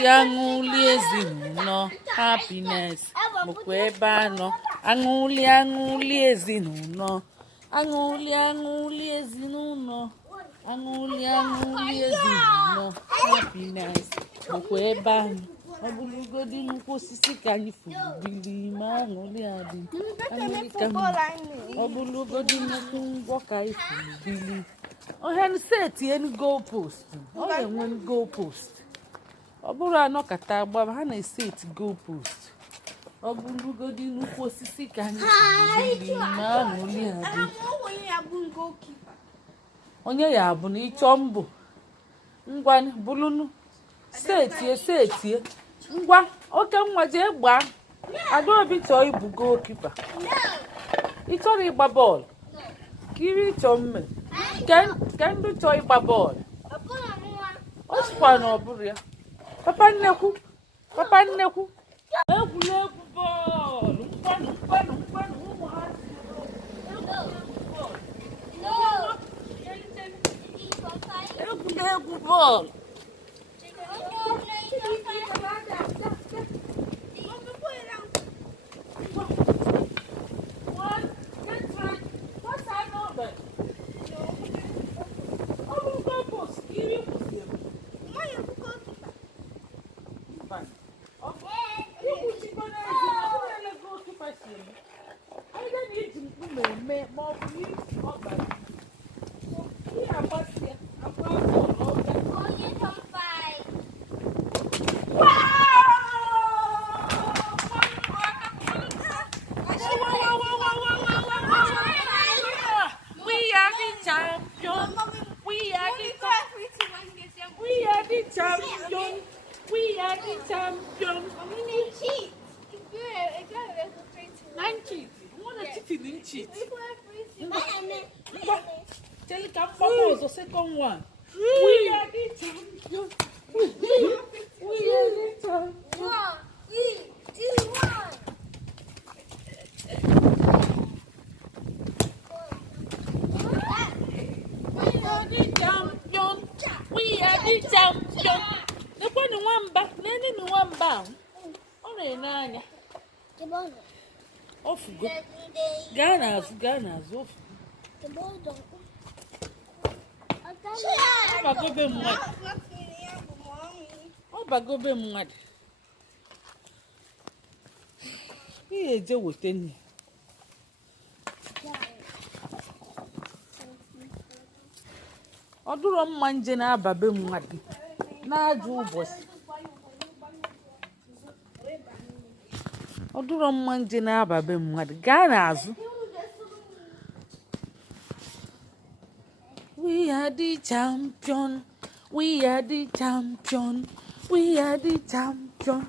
aṅụli ezinụlọ happiness bụkwa ebe anọ aṅụli ezinụlọ aṅụli ezinụlọ happiness bụkwa ebe anọ ọ bụrụgodị nnukwu osisi ka anyị furu bili ma aṅụli adị ọ bụrụgodị nnukwu ngwọ ka anyị furu bili ohe seti enu goalpost ọ ga-enwe goalpost ọ bụrụ anọkata agbaba ha na-eseti goalpost ọ bụrụgodị nnukwu osisi ka anyị furu bili ma aṅụli adị onye ya bụ na ịchọ mbụ ngwa bụlụnụ setie ngwa oke nwa jee gbaa Adaobi chọọ ịbụ goalkeeper ị chọrọ ịgba bọọlụ kiri ịchọ mme ke ndụ chọọ ịgba bọọlụ ọ sịkwa na ọ bụrụ ya papa nnekwu egwuregwu bọọlụ mkpanụ ụmụazị egwuregwu bọọlụ We are the champions. We need cheat. Nine cheat. One cheat didn't cheat. Tell you come for the second one. We are the champions. We are the champions. 1, 2, 1. We are the champions. We are the champions. Nekwanụ nwamba, nenenu nwamba ahụ. Ọ na-ene anya. Ofugo. Gaa n'azụ ofugo. Ọ bagobe mmadụ. Ihe eje weta nne. Ọ dụrọ mma nje na-ababe mmadụ. Na-ajụ ụbọchị ọ dụrọ mma nje na-ababe mmadụ gaa n'azụ. We are the champion. We are the champion. We are the champion.